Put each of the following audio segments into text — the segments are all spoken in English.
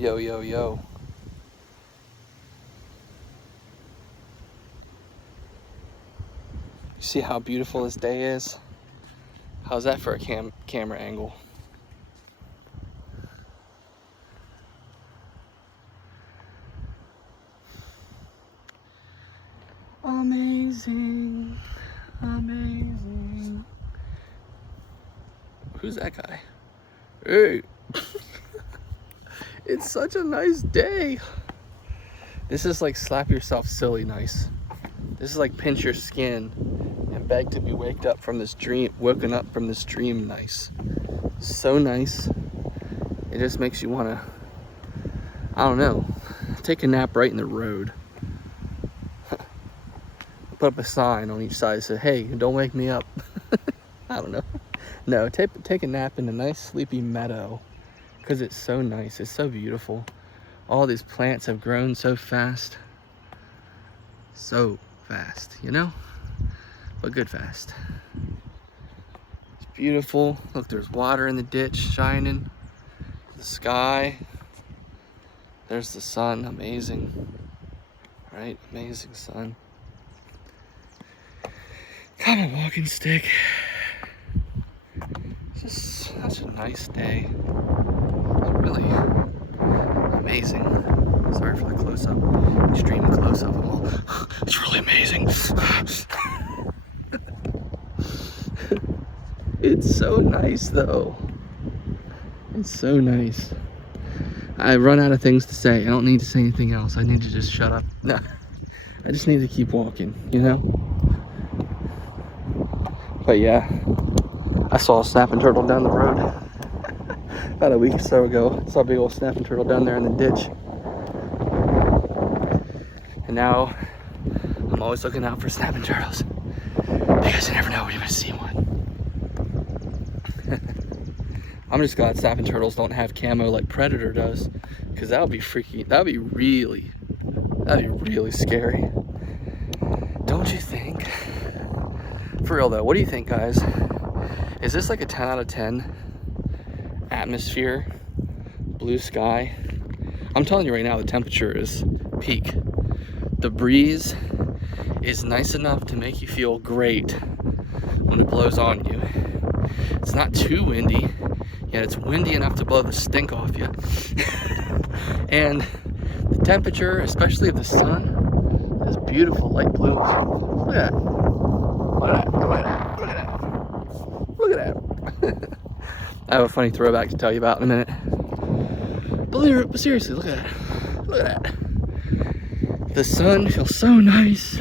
Yo, yo, yo. You see how beautiful this day is? How's that for a camera angle? Amazing. Amazing. Who's that guy? Hey. It's such a nice day. This is like slap yourself silly nice. This is like pinch your skin and beg to be woken up from this dream nice. So nice. It just makes you wanna, I don't know, take a nap right in the road. Put up a sign on each side that says, hey, don't wake me up. I don't know. No, take a nap in a nice sleepy meadow because it's so nice. It's so beautiful. All these plants have grown so fast. So fast, you know? But good fast. It's beautiful. Look, there's water in the ditch shining. The sky. There's the sun. Amazing. Right? Amazing sun. Got a walking stick. It's just such a nice day. It's really amazing. Sorry for the close-up. Extreme close-up. It's really amazing. It's so nice though. It's so nice. I run out of things to say. I don't need to say anything else. I need to just shut up. No. I just need to keep walking, you know? But yeah, I saw a snapping turtle down the road about a week or so ago. I saw a big old snapping turtle down there in the ditch. And now I'm always looking out for snapping turtles because you never know when you're gonna see one. I'm just glad snapping turtles don't have camo like Predator does, because that would be freaky. That'd be really scary. Don't you think? For real though, what do you think, guys? Is this like a 10 out of 10? Atmosphere, blue sky. I'm telling you right now, the temperature is peak. The breeze is nice enough to make you feel great when it blows on you. It's not too windy, yet it's windy enough to blow the stink off you. And the temperature, especially of the sun, is beautiful, light blue. Look at that. Look at that. Look at that. Look at that. Look at that. I have a funny throwback to tell you about in a minute. But seriously, look at that. Look at that. The sun feels so nice.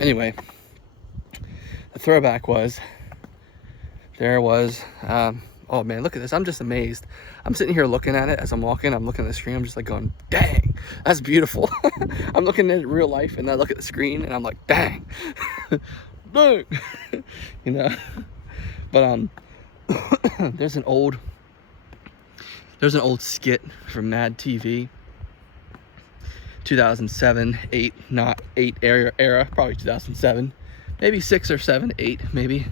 Anyway, the throwback was, oh man, look at this. I'm just amazed. I'm sitting here looking at it as I'm walking. I'm looking at the screen. I'm just like going, dang, that's beautiful. I'm looking at it in real life and I look at the screen and I'm like, dang, dang, you know. But there's an old skit from Mad TV, 2007, 8, not 8 era, probably 2007, maybe 6 or 7, 8, maybe.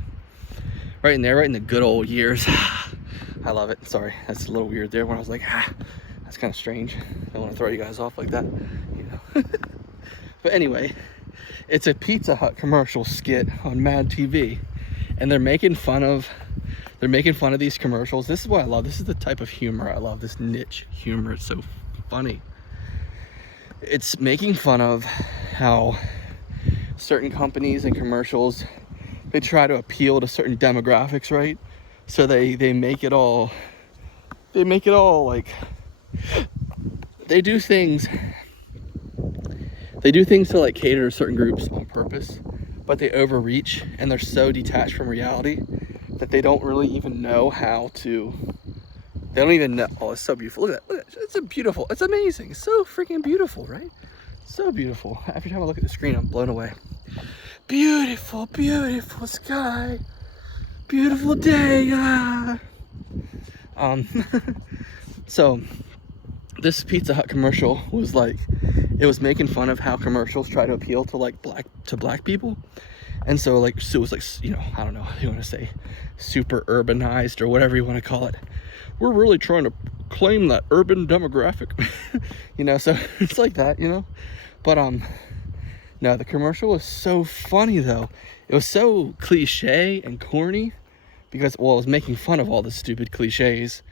Right in there, right in the good old years. I love it. Sorry, that's a little weird there when I was like, that's kind of strange. I don't want to throw you guys off like that, you know. But anyway, it's a Pizza Hut commercial skit on Mad TV, and they're making fun of these commercials. This is what I love. This is the type of humor I love. This niche humor. It's so funny. It's making fun of how certain companies and commercials, they try to appeal to certain demographics, right? So they make it all like, they do things to like cater to certain groups on purpose, but they overreach and they're so detached from reality that they don't really even know how to, they don't even know. Oh, it's so beautiful. Look at that. Look at it. It's amazing. It's so freaking beautiful, right? So beautiful. Every time I look at the screen, I'm blown away. Beautiful, beautiful sky. Beautiful day. So this Pizza Hut commercial was like, it was making fun of how commercials try to appeal to like black people. And so like, so it was like, you know, I don't know how you want to say, super urbanized or whatever you want to call it. We're really trying to claim that urban demographic, you know, so it's like that, you know. But no, the commercial was so funny though. It was so cliche and corny because, well, it was making fun of all the stupid cliches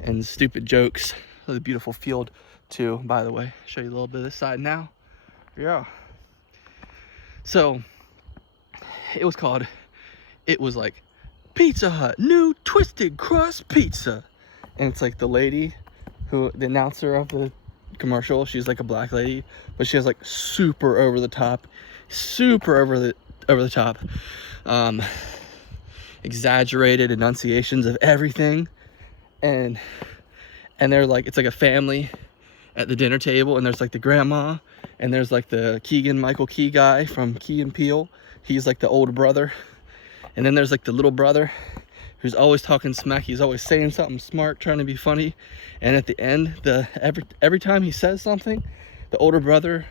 and stupid jokes. Oh, the beautiful field too, by the way. Show you a little bit of this side now. Yeah. So it was like Pizza Hut new twisted crust pizza, and it's like the lady who, the announcer of the commercial, she's like a black lady, but she has like super over the top exaggerated enunciations of everything, and they're like, it's like a family at the dinner table, and there's like the grandma, and there's like the Keegan-Michael Key guy from Key and Peele. He's like the older brother, and then there's like the little brother who's always talking smack. He's always saying something smart, trying to be funny, and at the end, every time he says something, the older brother,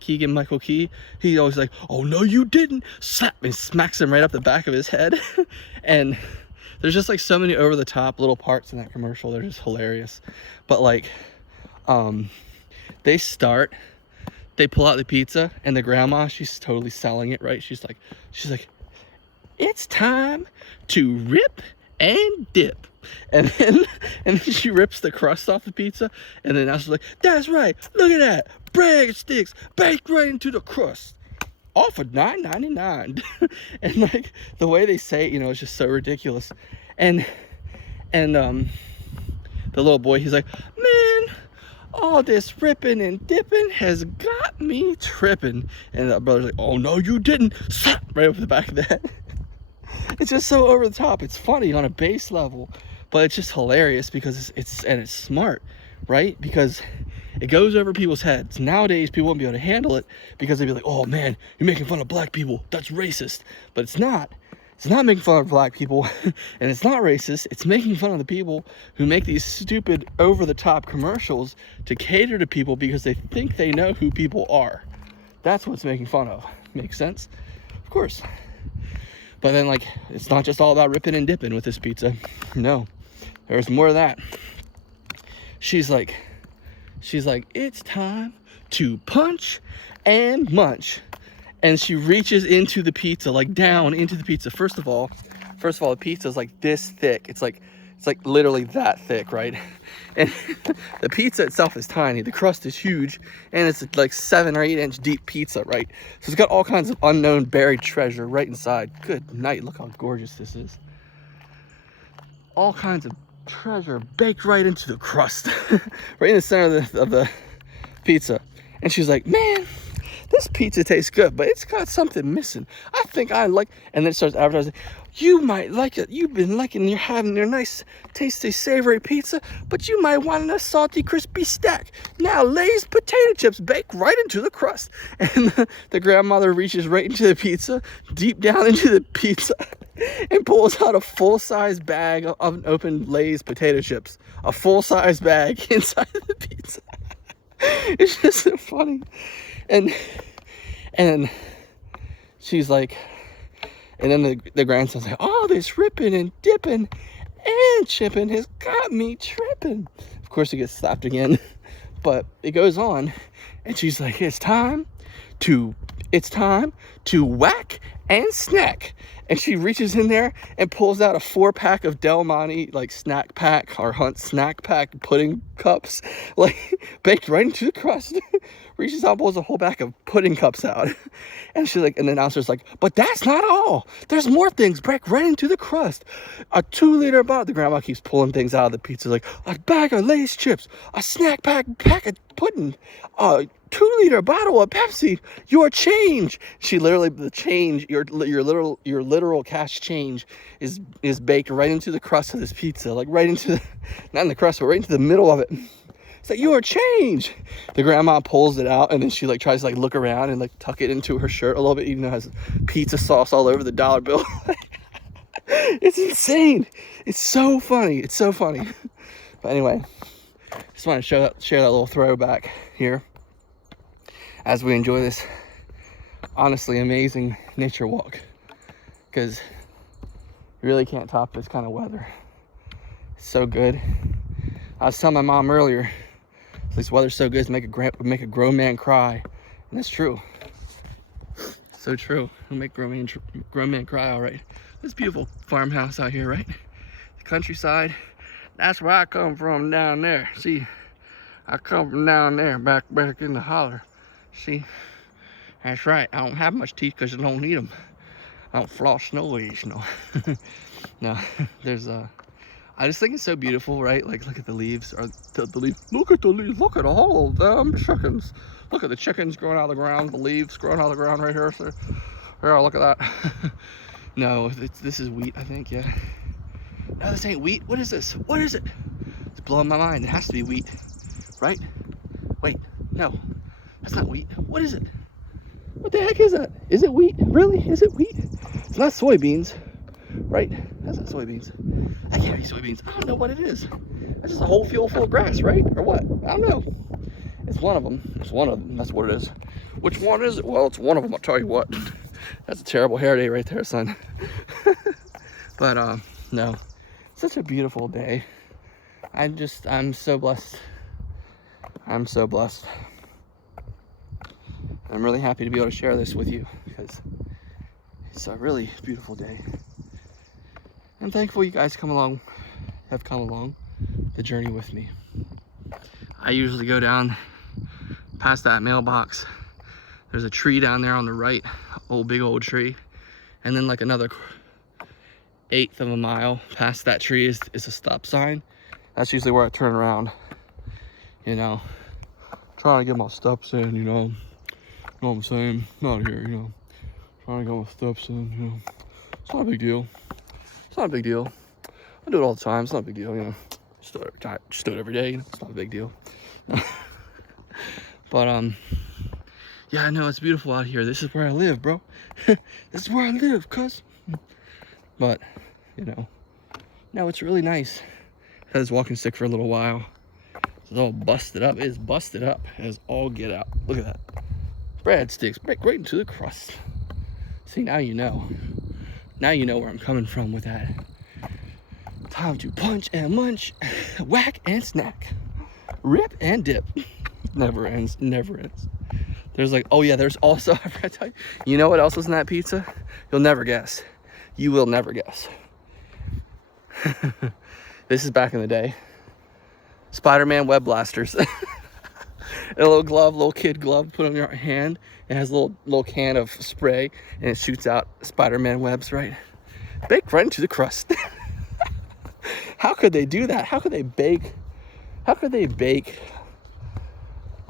Keegan-Michael Key, he's always like, "Oh no, you didn't!" Slap, and smacks him right up the back of his head. And there's just like so many over the top little parts in that commercial. They're just hilarious. But like, they pull out the pizza, and the grandma, she's totally selling it, right? She's like, "It's time to rip and dip." And then she rips the crust off the pizza, and then I was like, "That's right, look at that, bread sticks baked right into the crust, all for $9.99." And like the way they say it, you know, it's just so ridiculous. And the little boy, he's like, "Man, all this ripping and dipping has got me tripping." And the brother's like, "Oh no, you didn't!" Slap right over the back of the head. It's just so over the top. It's funny on a base level, but it's just hilarious because it's smart, right? Because it goes over people's heads. Nowadays, people won't be able to handle it because they'd be like, "Oh man, you're making fun of black people. That's racist." But it's not. It's not making fun of black people, and it's not racist. It's making fun of the people who make these stupid, over-the-top commercials to cater to people because they think they know who people are. That's what's making fun of. Makes sense? Of course. But then, like, it's not just all about ripping and dipping with this pizza. No, there's more of that. She's like, "It's time to punch and munch." And she reaches into the pizza, like down into the pizza. First of all, the pizza is like this thick. It's like literally that thick, right? And the pizza itself is tiny. The crust is huge, and it's like 7 or 8 inch deep pizza, right? So it's got all kinds of unknown buried treasure right inside. Good night, look how gorgeous this is. All kinds of treasure baked right into the crust, right in the center of the pizza. And she's like, "Man, this pizza tastes good, but it's got something missing. I think I like," and then it starts advertising, "You might like it. You've been liking, you're having your nice, tasty, savory pizza, but you might want a salty, crispy stack. Now, Lay's potato chips baked right into the crust." And the grandmother reaches right into the pizza, deep down into the pizza, and pulls out a full-size bag of unopened Lay's potato chips. A full-size bag inside the pizza. It's just so funny. And she's like, and then the grandson's like, "All this ripping and dipping and chipping has got me tripping." Of course, he gets slapped again, but it goes on, and she's like, it's time to whack and snack." And she reaches in there and pulls out a 4-pack of Del Monte, like snack pack or Hunt snack pack pudding cups, like baked right into the crust. Reaches out, pulls a whole pack of pudding cups out. And she's like, and the announcer's like, "But that's not all. There's more things baked right into the crust. A 2-liter bottle." The grandma keeps pulling things out of the pizza, like a bag of Lay's chips, a snack pack of pudding, a 2-liter bottle of Pepsi, your change. She literally, the change, your literal cash change is baked right into the crust of this pizza, like right into the, not in the crust, but right into the middle of it. It's like, "Your change." The grandma pulls it out, and then she like tries to like look around and like tuck it into her shirt a little bit, even though it has pizza sauce all over the dollar bill. It's insane. It's so funny. It's so funny. But anyway, just want to share that little throwback here as we enjoy this honestly amazing nature walk. because you really can't top this kind of weather. It's so good. I was telling my mom earlier, this weather's so good, it's make a grown man cry, and that's true. So true. It'll make grown man cry, all right. This beautiful farmhouse out here, right? The countryside. That's where I come from, down there. See, I come from down there, back in the holler. See, that's right. I don't have much teeth because I don't need them. I don't floss no ways, no. No, there's I just think it's so beautiful, right? Like, look at the leaves, or the leaves. Look at the leaves. Look at all of them chickens. Look at the chickens growing out of the ground. The leaves growing out of the ground right here. So, here, look at that. No, this is wheat, I think. Yeah. No, this ain't wheat. What is this? What is it? It's blowing my mind. It has to be wheat, right? Wait, no, that's not wheat. What is it? What the heck is that? Is it wheat? Really? Is it wheat? It's not soybeans, right? That's not soybeans. That can't be soybeans. I don't know what it is. That's just a whole field full of grass, right? Or what? I don't know. It's one of them. It's one of them. That's what it is. Which one is it? Well, it's one of them. I'll tell you what. That's a terrible hair day right there, son. But no, such a beautiful day. I'm so blessed. I'm so blessed. I'm really happy to be able to share this with you because it's a really beautiful day. I'm thankful you guys have come along the journey with me. I usually go down past that mailbox. There's a tree down there on the right, big old tree. And then like another 1/8 of a mile past that tree is a stop sign. That's usually where I turn around, you know, trying to get my steps in, you know what I'm saying? Not here, you know, trying to get my steps in, you know. It's not a big deal. It's not a big deal. I do it all the time. It's not a big deal, you know. Just do it every day, you know. It's not a big deal. But yeah, I know it's beautiful out here. This is where I live, bro. This is where I live, cuz. But, you know, no, it's really nice. I was walking stick for a little while. It's all busted up. It is busted up as all get out. Look at that. Breadsticks, break right into the crust. See, now you know. Now you know where I'm coming from with that. Time to punch and munch, whack and snack, rip and dip. Never ends, never ends. There's like, oh yeah, there's also, you know what else was in that pizza? You'll never guess. You will never guess. This is back in the day. Spider-Man web blasters. A little glove, little kid glove, put on your hand. It has a little can of spray, and it shoots out Spider-Man webs, right? Baked right into the crust. How could they do that? How could they bake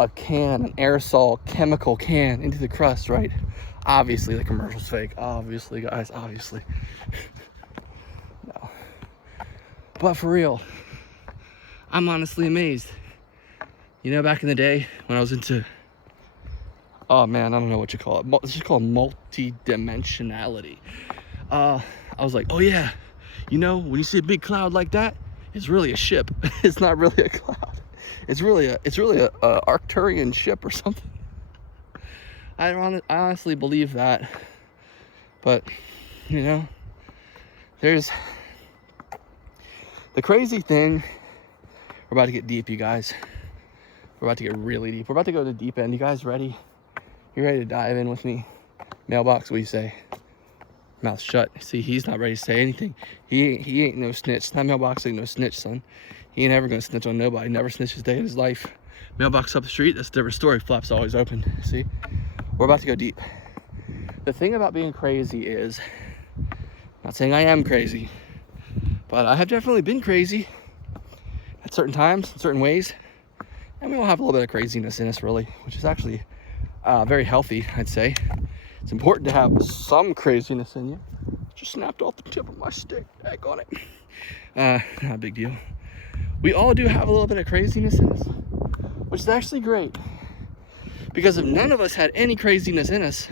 a can, an aerosol chemical can into the crust, right? Obviously, the commercial's fake. Obviously, guys, obviously. No. But for real, I'm honestly amazed. You know, back in the day when I was into, oh man, I don't know what you call it. It's just called multi-dimensionality. I was like, oh yeah, you know, when you see a big cloud like that, it's really a ship. It's not really a cloud. It's really a Arcturian ship or something. I honestly believe that. But, you know, there's the crazy thing. We're about to get deep, you guys. We're about to get really deep. We're about to go to the deep end. You guys ready? You ready to dive in with me? Mailbox, what do you say? Mouth shut. See, he's not ready to say anything. He ain't no snitch. That mailbox ain't no snitch, son. He ain't ever gonna snitch on nobody. Never snitched a day in his life. Mailbox up the street, that's a different story. Flap's always open. See? We're about to go deep. The thing about being crazy is, I'm not saying I am crazy, but I have definitely been crazy at certain times, in certain ways. And we all have a little bit of craziness in us, really, which is actually very healthy, I'd say. It's important to have some craziness in you. Just snapped off the tip of my stick. Heck on it. Not a big deal. We all do have a little bit of craziness in us, which is actually great. Because if none of us had any craziness in us,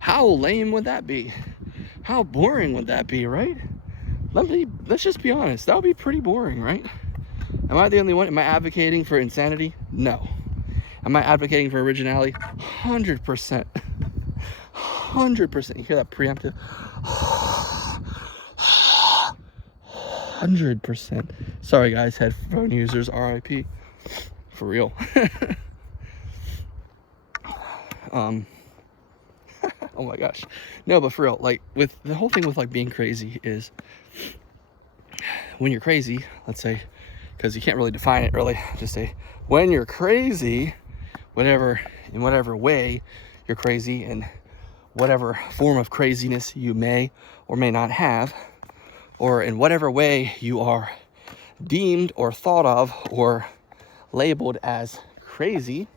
how lame would that be? How boring would that be, right? Let's just be honest. That would be pretty boring, right? Am I the only one? Am I advocating for insanity? No. Am I advocating for originality? 100%. 100%. You hear that preemptive? 100%. Sorry guys, headphone users, RIP. For real. Oh my gosh. No, but for real, like, with the whole thing with like being crazy is when you're crazy, let's say, because you can't really define it really, just say when you're crazy, in whatever way you're crazy, and whatever form of craziness you may or may not have, or in whatever way you are deemed or thought of or labeled as crazy,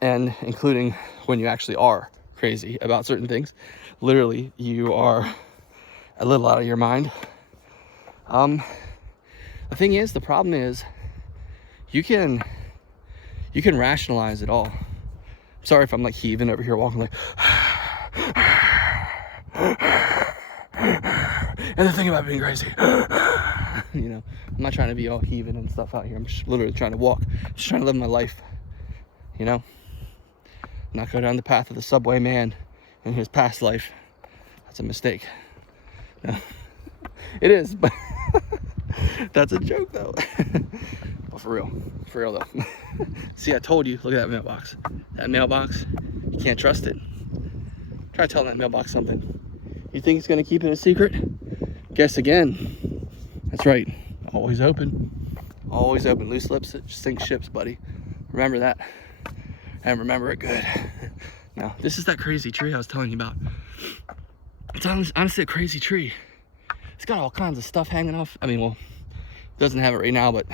and including when you actually are crazy about certain things, literally you are a little out of your mind. The thing is, the problem is you can rationalize it all. Sorry if I'm like heaving over here walking like and the thing about being crazy, you know, I'm not trying to be all heaving and stuff out here. I'm just literally trying to walk, just trying to live my life, you know, not go down the path of the subway man in his past life. That's a mistake. No, it is, but that's a joke though. But for real though. See, I told you, look at that mailbox. That mailbox, you can't trust it. Try telling that mailbox something. You think it's gonna keep it a secret? Guess again. That's right, always open. Always open. Loose lips sink ships, buddy. Remember that, and remember it good. Now, this is that crazy tree I was telling you about. It's honestly a crazy tree. It's got all kinds of stuff hanging off. I mean, well, it doesn't have it right now, but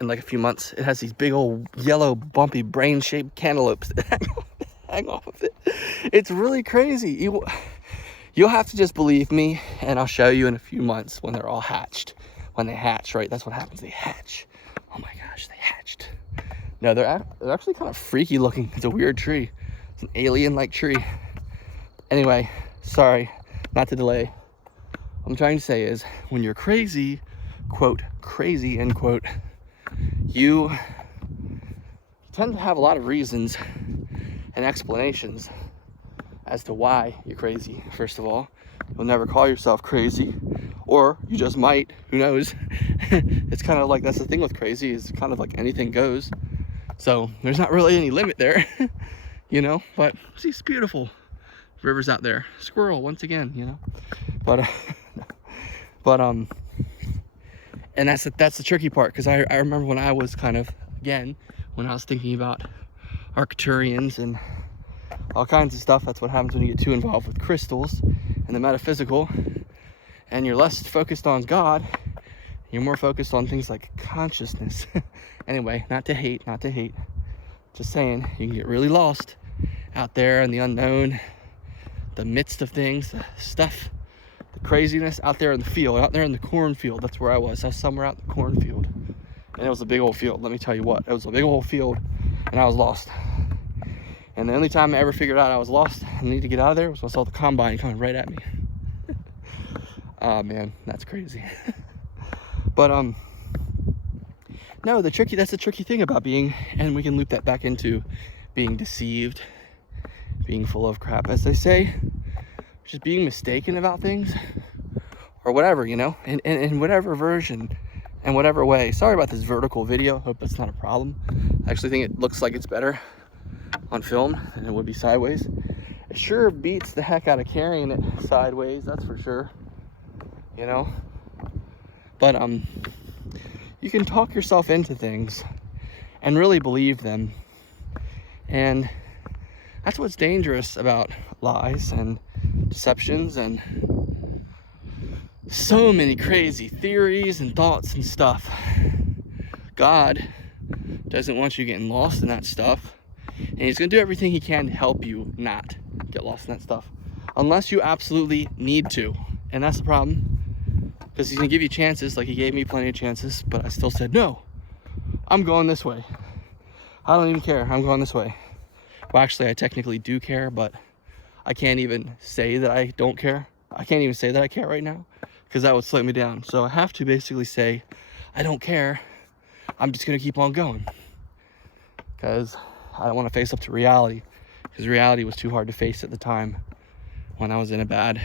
in like a few months, it has these big old yellow, bumpy, brain-shaped cantaloupes that hang off of it. It's really crazy. You'll have to just believe me, and I'll show you in a few months when they're all hatched. When they hatch, right? That's what happens. They hatch. Oh my gosh, they hatched. No, they're actually kind of freaky looking. It's a weird tree. It's an alien-like tree. Anyway, sorry, not to delay. What I'm trying to say is, when you're crazy, quote, crazy, end quote, you tend to have a lot of reasons and explanations as to why you're crazy. First of all, you'll never call yourself crazy, or you just might, who knows. It's kind of like, that's the thing with crazy, is kind of like anything goes. So there's not really any limit there, you know, but see, it's beautiful. Rivers out there, squirrel once again, you know, and that's the tricky part, because I remember when I was kind of, again, when I was thinking about Arcturians and all kinds of stuff. That's what happens when you get too involved with crystals and the metaphysical, and you're less focused on God, you're more focused on things like consciousness. Anyway, not to hate, just saying, you can get really lost out there in the unknown, the midst of things, the stuff, the craziness out there in the field, out there in the cornfield. That's where I was somewhere out in the cornfield, and it was a big old field. Let me tell you what, it was a big old field, and I was lost. And the only time I ever figured out I was lost and needed to get out of there was when I saw the combine coming right at me. Oh man, that's crazy. But no, that's the tricky thing about being, and we can loop that back into being deceived, being full of crap, as they say, just being mistaken about things, or whatever, you know, in whatever version and whatever way. Sorry about this vertical video. Hope that's not a problem. I actually think it looks like it's better on film than it would be sideways. It sure beats the heck out of carrying it sideways, that's for sure, you know. But you can talk yourself into things and really believe them, and that's what's dangerous about lies and deceptions and so many crazy theories and thoughts and stuff. God doesn't want you getting lost in that stuff, and he's going to do everything he can to help you not get lost in that stuff, unless you absolutely need to. And that's the problem, because he's going to give you chances, like he gave me plenty of chances, but I still said, no, I'm going this way. I don't even care, I'm going this way. Well, actually, I technically do care, but I can't even say that I don't care. I can't even say that I care right now, because that would slow me down. So I have to basically say, I don't care. I'm just going to keep on going, because I don't want to face up to reality, because reality was too hard to face at the time when I was in a bad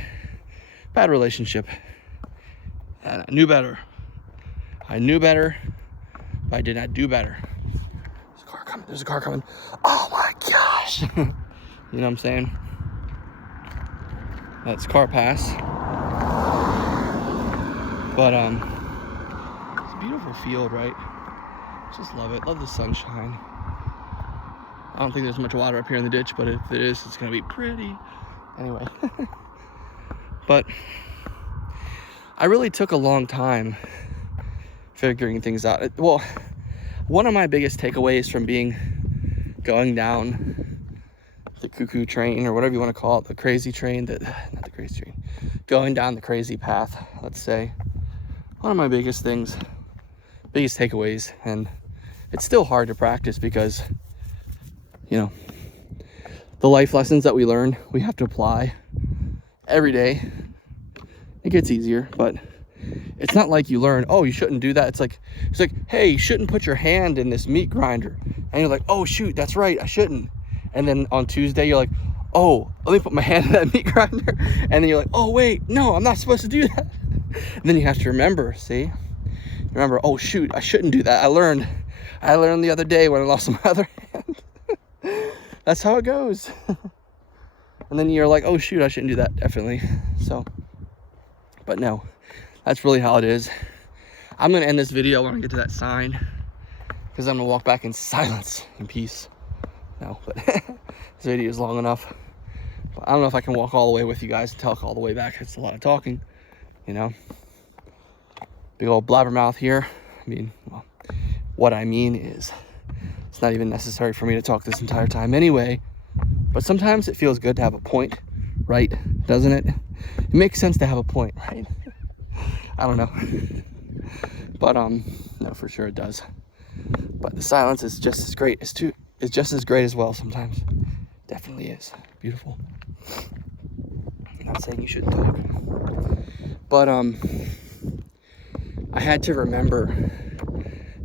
relationship. And I knew better. I knew better, but I did not do better. There's a car coming. There's a car coming. Oh my gosh. You know what I'm saying? That's car pass. But it's a beautiful field, right? Just love it. Love the sunshine. I don't think there's much water up here in the ditch, but if it is, it's gonna be pretty. Anyway. But I really took a long time figuring things out. Well, one of my biggest takeaways from going down the cuckoo train, or whatever you want to call it, the crazy train, not the crazy train, going down the crazy path, let's say. One of my biggest takeaways, and it's still hard to practice because, you know, the life lessons that we learn, we have to apply every day. It gets easier, but it's not like you learn, oh, you shouldn't do that. It's like, hey, you shouldn't put your hand in this meat grinder. And you're like, oh, shoot, that's right, I shouldn't. And then on Tuesday, you're like, oh, let me put my hand in that meat grinder. And then you're like, oh, wait, no, I'm not supposed to do that. And then you have to remember, see? Remember, oh, shoot, I shouldn't do that. I learned the other day when I lost my other hand. That's how it goes. And then you're like, oh, shoot, I shouldn't do that, definitely. So, but no, that's really how it is. I'm going to end this video when I get to that sign, because I'm going to walk back in silence and peace. No, but this video is long enough. But I don't know if I can walk all the way with you guys and talk all the way back. It's a lot of talking, you know. Big old blabbermouth here. I mean, well, what I mean is, it's not even necessary for me to talk this entire time anyway. But sometimes it feels good to have a point, right? Doesn't it? It makes sense to have a point, right? I don't know. But no, for sure it does. But the silence is just as great. It's just as great as well sometimes. Definitely is. Beautiful. I'm not saying you shouldn't talk. But I had to remember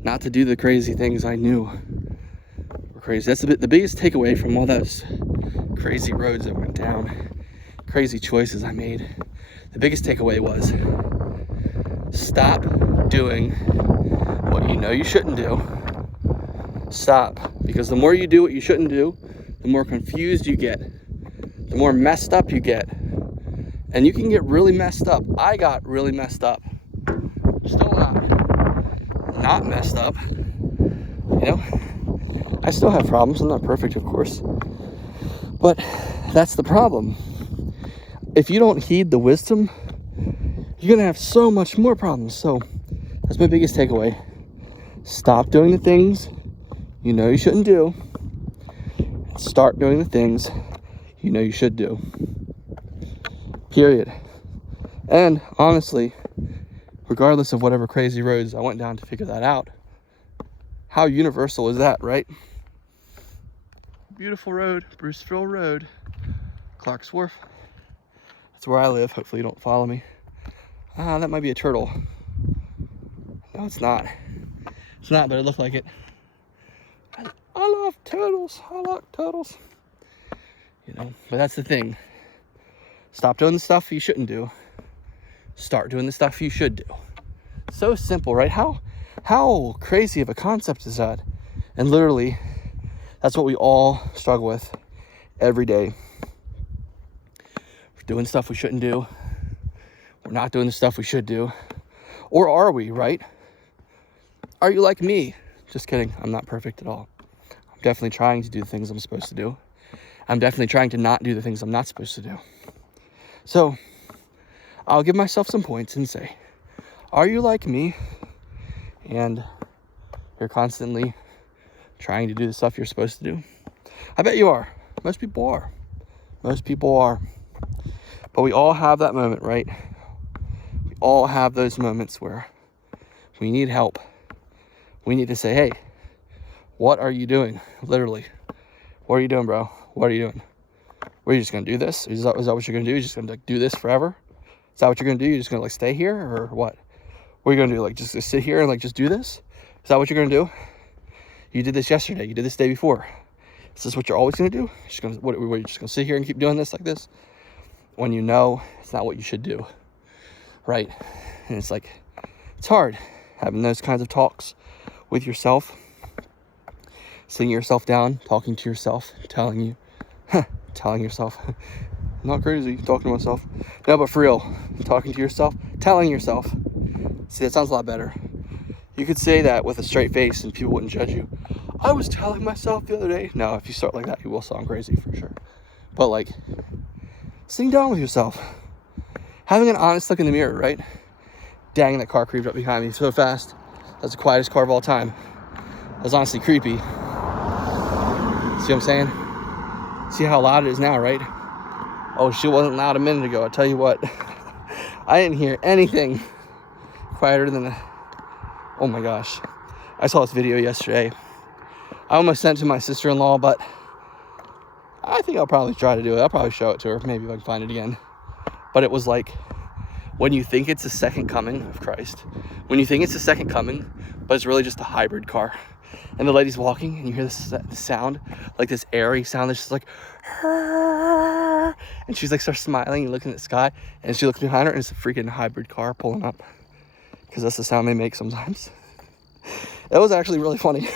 not to do the crazy things I knew were crazy. That's the biggest takeaway from all those crazy roads that went down, crazy choices I made. The biggest takeaway was, stop doing what you know you shouldn't do. Stop. Because the more you do what you shouldn't do, the more confused you get, the more messed up you get. And you can get really messed up. I got really messed up. Still not messed up. You know? I still have problems. I'm not perfect, of course. But that's the problem. If you don't heed the wisdom, you're going to have so much more problems. So that's my biggest takeaway. Stop doing the things you know you shouldn't do. Start doing the things you know you should do. Period. And honestly, regardless of whatever crazy roads I went down to figure that out, how universal is that, right? Beautiful road, Bruceville Road, Clark's Wharf. That's where I live. Hopefully you don't follow me. That might be a turtle. No, it's not. It's not, but it looked like it. I love turtles. I like turtles. You know, but that's the thing. Stop doing the stuff you shouldn't do. Start doing the stuff you should do. So simple, right? How crazy of a concept is that? And literally, that's what we all struggle with every day. We're doing stuff we shouldn't do. We're not doing the stuff we should do. Or are we, right? Are you like me? Just kidding. I'm not perfect at all. I'm definitely trying to do the things I'm supposed to do. I'm definitely trying to not do the things I'm not supposed to do. So, I'll give myself some points and say, are you like me? And you're constantly trying to do the stuff you're supposed to do? I bet you are. Most people are. Most people are. But we all have that moment, right? We all have those moments where we need help. We need to say, hey, what are you doing? Literally. What are you doing, bro? What are you doing? Are you just going to do this? Is that what you're going to do? You're just going to do this forever? Is that what you're going to do? You're just going to stay here or what? What are you going to do? Just sit here and just do this? Is that what you're going to do? You did this yesterday. You did this the day before. Is this what you're always going to do? You're just going to sit here and keep doing this like this? When you know it's not what you should do. Right? And it's like, it's hard having those kinds of talks with yourself, sitting yourself down, talking to yourself, telling yourself, not crazy, talking to myself. No, but for real, talking to yourself, telling yourself. See, that sounds a lot better. You could say that with a straight face and people wouldn't judge you. I was telling myself the other day. No, if you start like that, you will sound crazy for sure. But like, sitting down with yourself, having an honest look in the mirror, right? Dang, that car creeped up behind me so fast. That's the quietest car of all time. That's honestly creepy. See what I'm saying? See how loud it is now, right? Oh, she wasn't loud a minute ago. I tell you what, I didn't hear anything quieter than the... Oh my gosh. I saw this video yesterday. I almost sent it to my sister-in-law, but I think I'll probably try to do it. I'll probably show it to her, maybe if I can find it again. But it was like, when you think it's the second coming of Christ, when you think it's the second coming, but it's really just a hybrid car, and the lady's walking, and you hear this sound, like this airy sound that's just like, and she's like starts smiling and looking at the sky, and she looks behind her, and it's a freaking hybrid car pulling up, because that's the sound they make sometimes. It was actually really funny.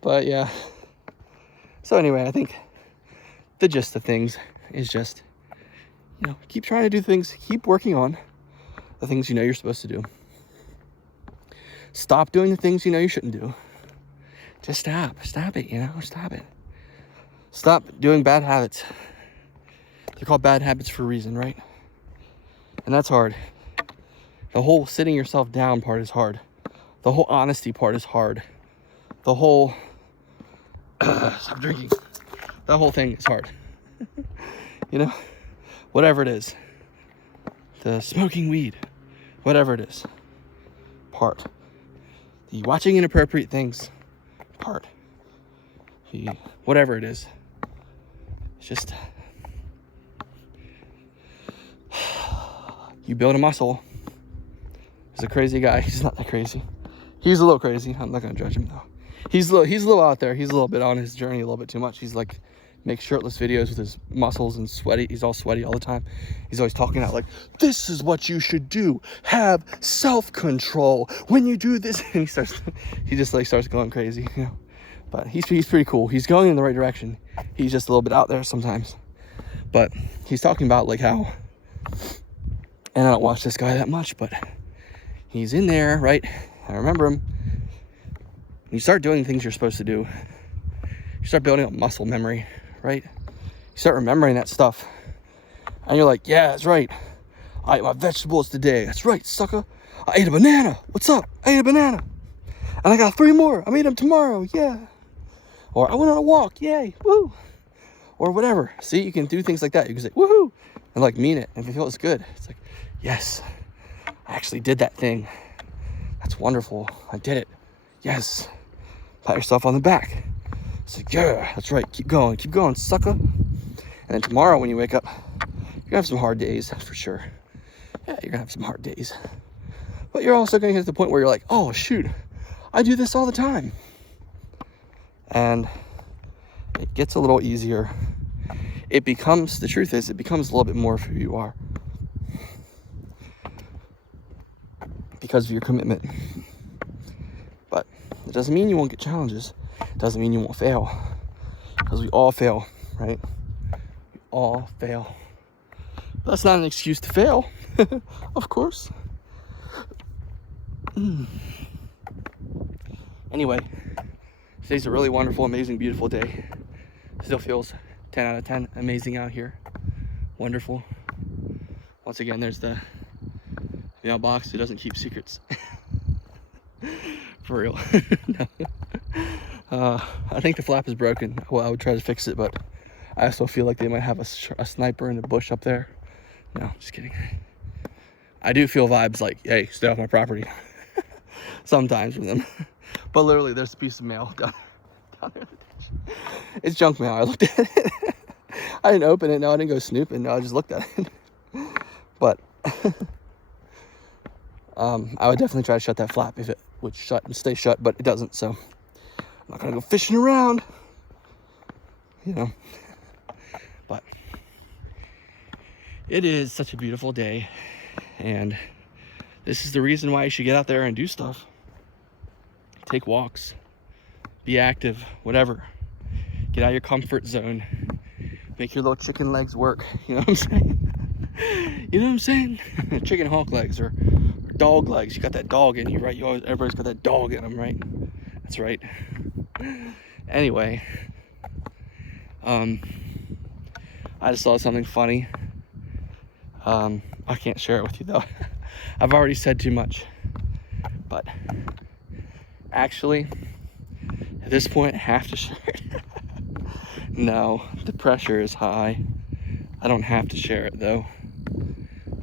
But yeah. So anyway, I think the gist of things is just, you know, keep trying to do things, keep working on the things you know you're supposed to do. Stop doing the things you know you shouldn't do. Just stop it, you know, stop it. Stop doing bad habits. They're called bad habits for a reason, right? And that's hard. The whole sitting yourself down part is hard. The whole honesty part is hard. The whole stop drinking. That whole thing is hard. You know, whatever it is. The smoking weed, whatever it is, part. The watching inappropriate things, part. The whatever it is. It's just, you build a muscle. He's a crazy guy. He's not that crazy. He's a little crazy. I'm not gonna judge him though. He's a little out there. He's a little bit on his journey a little bit too much. He's like, makes shirtless videos with his muscles and sweaty. He's all sweaty all the time. He's always talking out like, this is what you should do. Have self-control when you do this. And he just like starts going crazy, you know. But he's pretty cool. He's going in the right direction. He's just a little bit out there sometimes. But he's talking about like how, and I don't watch this guy that much, but he's in there, right? I remember him. You start doing things you're supposed to do. You start building up muscle memory, right? You start remembering that stuff. And you're like, yeah, that's right. I ate my vegetables today. That's right, sucker. I ate a banana. What's up? I ate a banana. And I got 3 more. I'm eating them tomorrow. Yeah. Or I went on a walk. Yay. Woo. Or whatever. See, you can do things like that. You can say, woohoo. And like mean it. And if it feels good, it's like, yes, I actually did that thing. That's wonderful. I did it. Yes. Pat yourself on the back. It's like, yeah, that's right. Keep going, sucker. And then tomorrow when you wake up, you're gonna have some hard days, that's for sure. Yeah, you're gonna have some hard days. But you're also gonna get to the point where you're like, oh shoot, I do this all the time. And it gets a little easier. The truth is, it becomes a little bit more of who you are. Because of your commitment. But it doesn't mean you won't get challenges. It doesn't mean you won't fail. Because we all fail, right? We all fail. But that's not an excuse to fail. Of course. Anyway, today's a really wonderful, amazing, beautiful day. Still feels 10 out of 10. Amazing out here. Wonderful. Once again, there's the mailbox. It doesn't keep secrets. For real. No. I think the flap is broken. Well, I would try to fix it, but I also feel like they might have a sniper in the bush up there. No, just kidding. I do feel vibes like, hey, stay off my property. Sometimes from them. But literally, there's a piece of mail down there in the ditch. It's junk mail. I looked at it. I didn't open it. No, I didn't go snooping. No, I just looked at it. But I would definitely try to shut that flap if it would shut and stay shut, but it doesn't, so I'm not gonna go fishing around, you know. But it is such a beautiful day, and This is the reason why you should get out there and do stuff. Take walks, be active, whatever. Get out of your comfort zone. Make your little chicken legs work. You know what I'm saying? You know what I'm saying? Chicken hawk legs or dog legs. You got that dog in you, right? Everybody's got that dog in them, right? That's right. Anyway, I just saw something funny. I can't share it with you though. I've already said too much. But actually, at this point, I have to share it. No, the pressure is high. I don't have to share it though.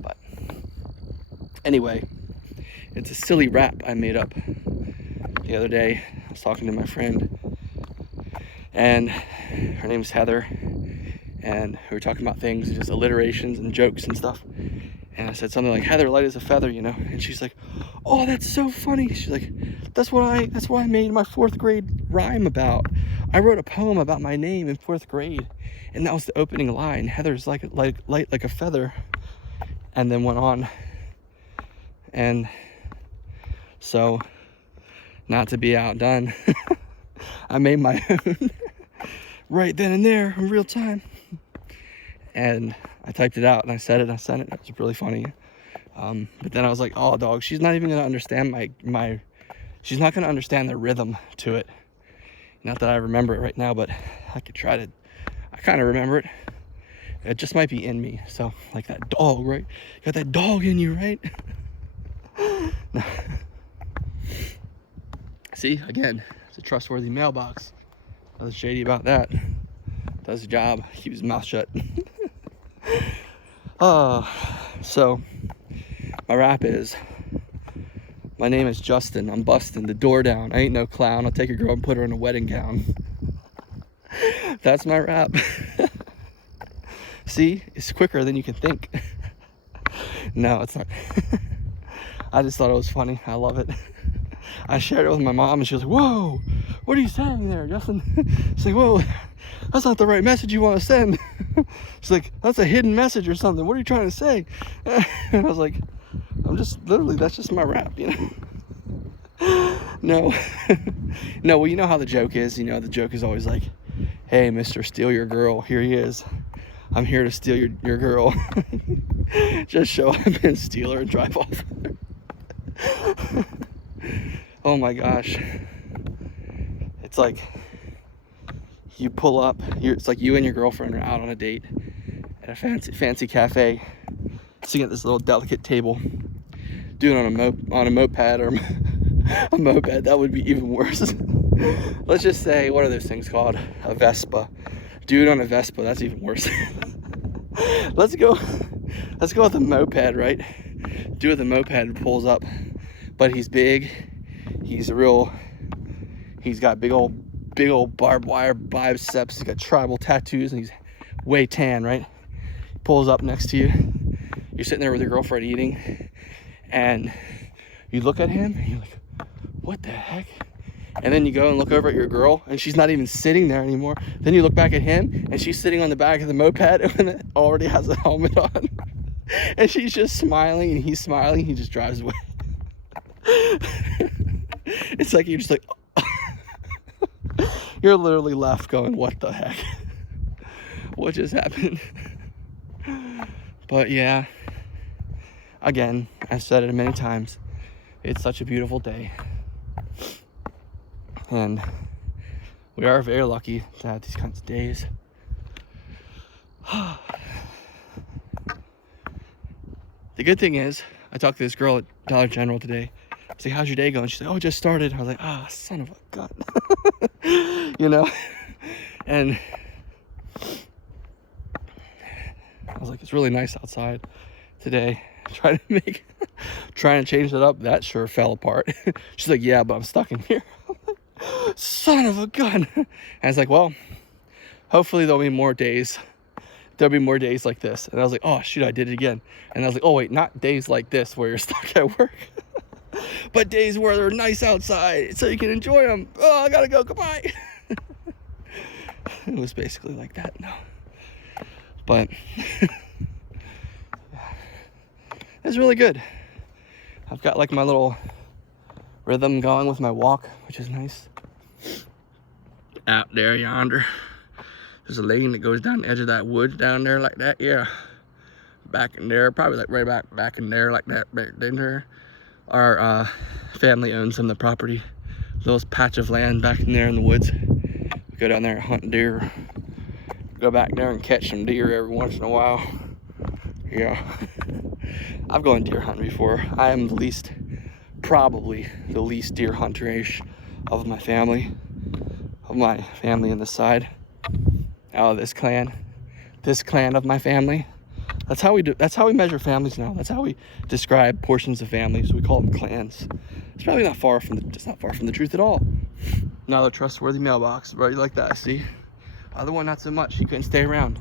But anyway, it's a silly rap I made up the other day. I was talking to my friend, and her name's Heather, and we were talking about things, just alliterations and jokes and stuff. And I said something like, Heather, light as a feather, you know? And she's like, oh, that's so funny. She's like, that's what I made my 4th grade rhyme about. I wrote a poem about my name in 4th grade, and that was the opening line. Heather's light like a feather. And then went on. And so, not to be outdone, I made my own right then and there in real time. And I typed it out and I said it and I sent it. It was really funny. But then I was like, oh, dog, she's not even going to understand she's not going to understand the rhythm to it. Not that I remember it right now, but I could try to, I kind of remember it. It just might be in me. So, like that dog, right? You got that dog in you, right? No. See, again, it's a trustworthy mailbox. Nothing shady about that. Does the job, keep his mouth shut. So my rap is, my name is Justin, I'm busting the door down, I ain't no clown, I'll take a girl and put her in a wedding gown. That's my rap. See, it's quicker than you can think. No, it's not. I just thought it was funny. I love it. I shared it with my mom and she was like, whoa, what are you saying there, Justin? She's like, whoa, that's not the right message you want to send. She's like, that's a hidden message or something. What are you trying to say? And I was like, I'm just, literally, that's just my rap, you know? No. No, well, you know how the joke is. You know, the joke is always like, hey, Mr. Steal Your Girl, here he is. I'm here to steal your girl. Just show up and steal her and drive off. Oh my gosh. It's like you pull up, it's like you and your girlfriend are out on a date at a fancy cafe, sitting at this little delicate table, doing it on a moped or a moped. That would be even worse. Let's just say, what are those things called? A Vespa. Dude on a Vespa, that's even worse. Let's go with a moped, right? Dude with a moped pulls up, but he's big. He's got big old barbed wire biceps. He's got tribal tattoos and he's way tan, right? Pulls up next to you. You're sitting there with your girlfriend eating and you look at him and you're like, what the heck? And then you go and look over at your girl and she's not even sitting there anymore. Then you look back at him and she's sitting on the back of the moped and it already has a helmet on. And she's just smiling and he's smiling. He just drives away. It's like you're just like, you're literally left going, what the heck? What just happened? But yeah, again, I've said it many times. It's such a beautiful day. And we are very lucky to have these kinds of days. The good thing is, I talked to this girl at Dollar General today. I was like, how's your day going? She's like, oh, it just started. I was like, ah, son of a gun. You know? And I was like, it's really nice outside today. Trying to change it up. That sure fell apart. She's like, yeah, but I'm stuck in here. Son of a gun. And I was like, well, hopefully there'll be more days. There'll be more days like this. And I was like, oh, shoot, I did it again. And I was like, oh, wait, not days like this where you're stuck at work. But days where they're nice outside so you can enjoy them. Oh, I gotta go. Goodbye. It was basically like that. No. But it's really good. I've got like my little rhythm going with my walk, which is nice. Out there yonder, there's a lane that goes down the edge of that woods down there like that. Yeah, back in there, probably like right back in there like that back there. Our family owns some of the property, little patch of land back in there in the woods. We go down there and hunt deer, go back there and catch some deer every once in a while. Yeah, I've gone deer hunting before. I am probably the least deer hunter-ish of my family in this side. Out of this clan of my family. That's how we measure families now. That's how we describe portions of families. We call them clans. It's probably not far from the truth at all. Another trustworthy mailbox, right like that, see? Other one, not so much. He couldn't stay around.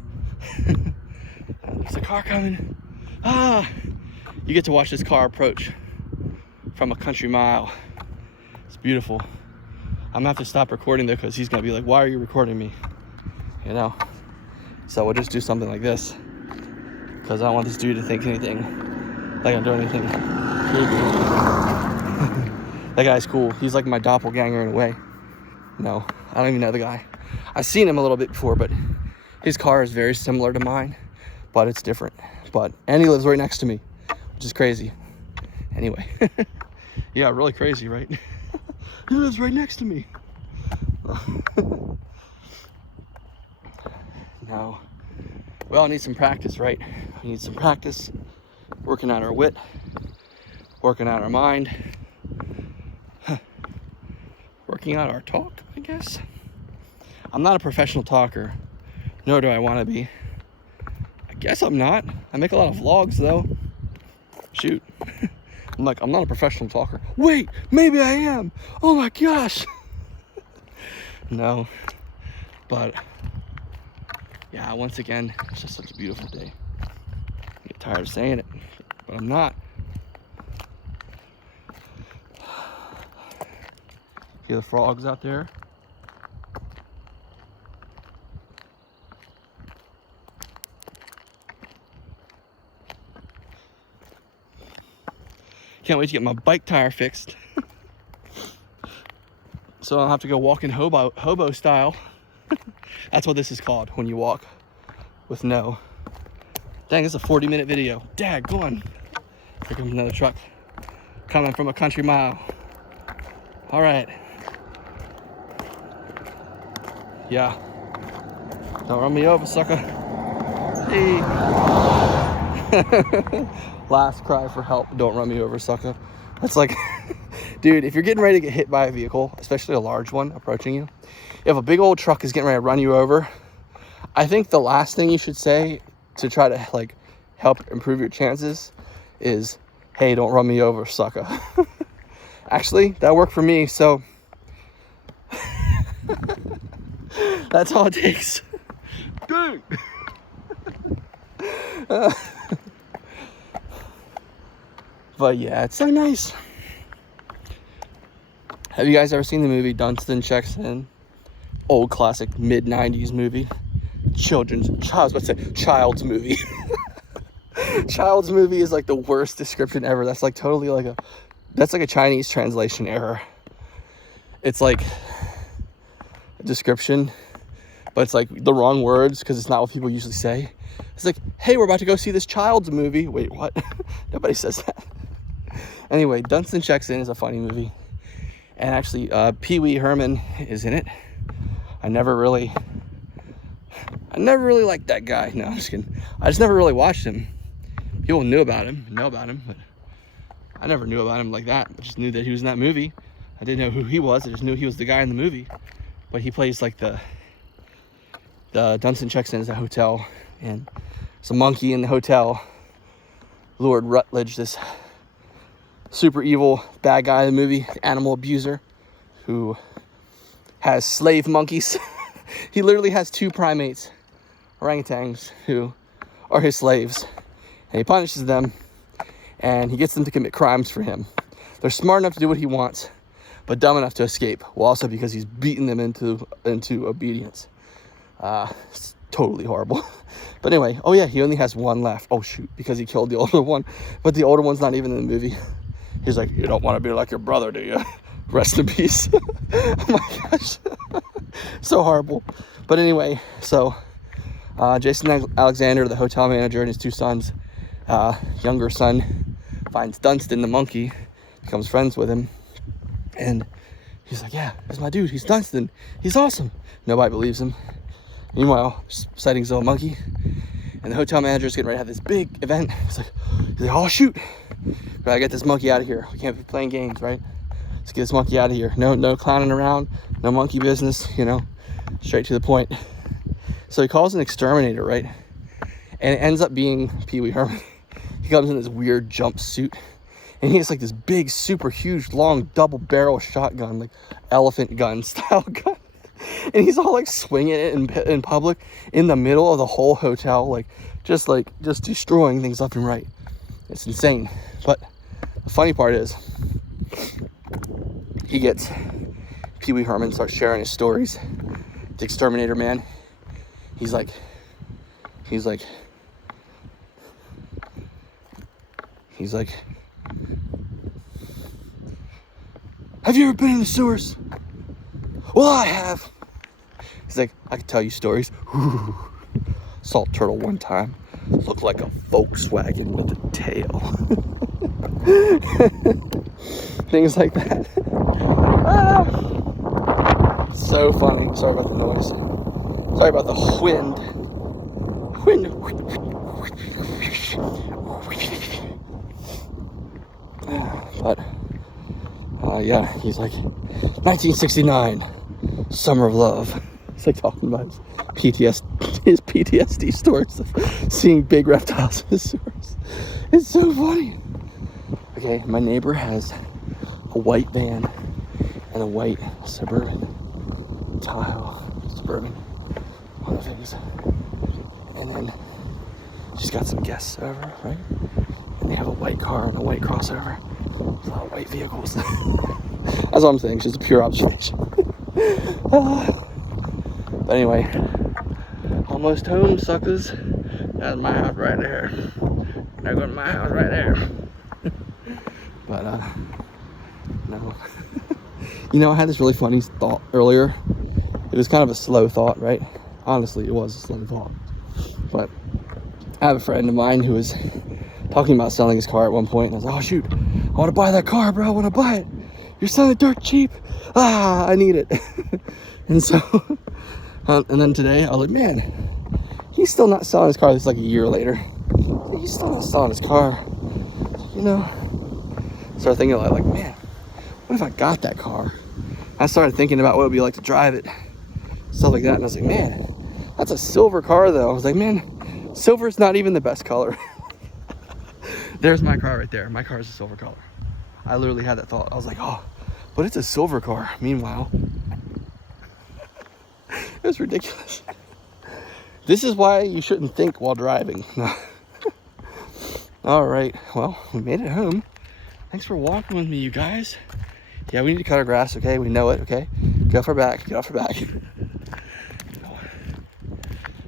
There's a car coming. Ah! You get to watch this car approach from a country mile. It's beautiful. I'm gonna have to stop recording though, because he's gonna be like, why are you recording me? You know? So we'll just do something like this, because I don't want this dude to think anything, like I'm doing anything creepy. That guy's cool. He's like my doppelganger in a way. No, I don't even know the guy. I've seen him a little bit before, but his car is very similar to mine, but it's different. And he lives right next to me, which is crazy. Anyway, yeah, really crazy, right? He lives right next to me. Now, we all need some practice, right? We need some practice, working on our wit, working on our mind, working on our talk, I guess. I'm not a professional talker, nor do I want to be. I guess I'm not. I make a lot of vlogs though. Shoot. I'm not a professional talker. Wait, maybe I am. Oh my gosh. No, but yeah, once again, it's just such a beautiful day. I get tired of saying it, but I'm not. See the frogs out there? Can't wait to get my bike tire fixed. So I'll have to go walking hobo style. That's what this is called, when you walk with no. Dang, it's a 40-minute video. Daggone. Here comes another truck coming from a country mile. All right. Yeah. Don't run me over, sucker. Hey. Last cry for help. Don't run me over, sucker. That's like, dude, if you're getting ready to get hit by a vehicle, especially a large one approaching you, if a big old truck is getting ready to run you over, I think the last thing you should say to try to like help improve your chances is, hey, don't run me over, sucker. Actually, that worked for me, so that's all it takes. Dude. But yeah, it's so nice. Have you guys ever seen the movie Dunstan Checks In? Old classic mid-90s movie. Child's movie. Child's movie is like the worst description ever. That's like totally like a Chinese translation error. It's like a description, but it's like the wrong words because it's not what people usually say. It's like, hey, we're about to go see this child's movie. Wait, what? Nobody says that. Anyway, Dunstan Checks In is a funny movie. And actually, Pee Wee Herman is in it. I never really liked that guy. No, I'm just kidding. I just never really watched him. People know about him, but I never knew about him like that. I just knew that he was in that movie. I didn't know who he was. I just knew he was the guy in the movie. But he plays like the Dunstan Checks In is a hotel, and it's a monkey in the hotel. Lord Rutledge, this super evil bad guy in the movie, animal abuser, who has slave monkeys. He literally has 2 primates, orangutans, who are his slaves, and he punishes them, and he gets them to commit crimes for him. They're smart enough to do what he wants, but dumb enough to escape. Well, also because he's beaten them into obedience. It's totally horrible. But anyway, oh yeah, he only has one left. Oh shoot, because he killed the older one, but the older one's not even in the movie. He's like, you don't want to be like your brother, do you? Rest in peace. Oh my gosh. So horrible. But anyway, so Jason Alexander, the hotel manager, and his 2 sons, younger son finds Dunstan the monkey, becomes friends with him, and he's like, yeah, this is my dude, he's Dunstan, he's awesome. Nobody believes him. Meanwhile, sightings of a monkey, and the hotel manager is getting ready to have this big event. He's like, oh shoot, gotta get this monkey out of here. We can't be playing games, right? Let's get this monkey out of here. No clowning around, no monkey business, you know, straight to the point. So he calls an exterminator, right? And it ends up being Pee Wee Herman. He comes in this weird jumpsuit, and he has like this big, super huge, long, double barrel shotgun, like elephant gun style gun. And he's all like swinging it in public in the middle of the whole hotel, like just destroying things left and right. It's insane. But the funny part is, Pee Wee Herman starts sharing his stories. The exterminator man, he's like, have you ever been in the sewers? Well, I have. He's like, I can tell you stories. Salt turtle one time looked like a Volkswagen with a tail. Things like that. So funny. Sorry about the noise. Sorry about the wind. But yeah, he's like 1969, summer of love. It's like talking about his PTSD stories of seeing big reptiles in the sewers. It's so funny. Okay, my neighbor has a white van and a white Suburban, one of things. And then she's got some guests over, right? And they have a white car and a white crossover. There's a lot of white vehicles. That's all I'm saying, it's just a pure observation. But anyway, almost home, suckers. That's my house right there. Now go to my house right there. But no. You know, I had this really funny thought earlier. It was kind of a slow thought, right? Honestly, it was a slow thought. But I have a friend of mine who was talking about selling his car at one point, and I was like, oh shoot, I want to buy that car, bro, I want to buy it. You're selling it dirt cheap. I need it. And so, and then today, I was like, man, he's still not selling his car. This is like a year later. He's still not selling his car. You know? Started thinking like, man, what if I got that car? I started thinking about what it would be like to drive it. Stuff like that. And I was like, man, that's a silver car though. I was like, man, silver's not even the best color. There's my car right there. My car is a silver color. I literally had that thought. I was like, oh, but it's a silver car. Meanwhile, it was ridiculous. This is why you shouldn't think while driving. All right, well, we made it home. Thanks for walking with me, you guys. Yeah, we need to cut our grass, okay? We know it, okay? Get off our back, get off our back.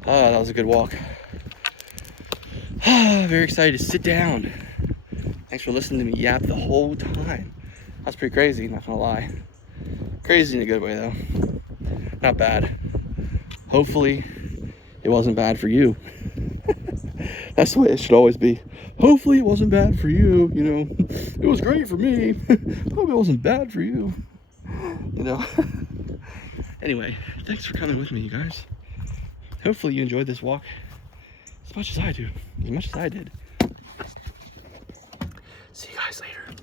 That was a good walk. Very excited to sit down. Thanks for listening to me yap the whole time. That's pretty crazy, not gonna lie. Crazy in a good way, though. Not bad. Hopefully, it wasn't bad for you. That's the way it should always be. Hopefully, it wasn't bad for you, you know. It was great for me. Hope it wasn't bad for you. You know. Anyway, thanks for coming with me, you guys. Hopefully, you enjoyed this walk as much as I do. As much as I did. See you guys later.